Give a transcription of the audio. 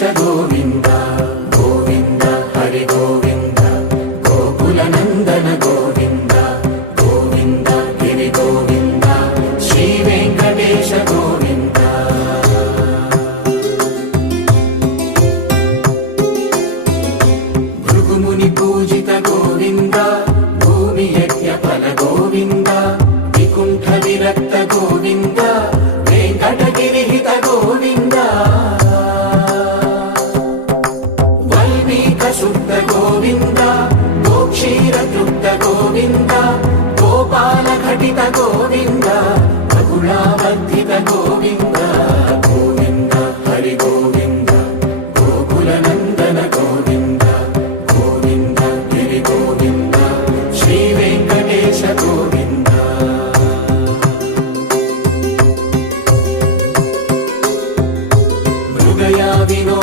వెంకటేశ గోవింద గోవింద హరి గోవింద గోకుల నందన గోవింద గోవింద గిరి గోవింద శ్రీ వెంకటేశ గోవింద భృగుముని పూజిత గోవింద భూమి యజ్ఞ ఫల గోవింద వికుంఠ విరక్త గోవింద వెంకటగిరిహిత గోవింద వల్మీక శుద్ధ గోవింద గోక్షీర తృప్త గోవింద గోపాల ఘటిత గోవింద బహుళావర్ధిత గోవింద గోవింద హరి గోవింద గోకుల నందన గోవింద గోవింద గిరి గోవింద శ్రీ వెంకటేశ గోవింద మృగయా వినో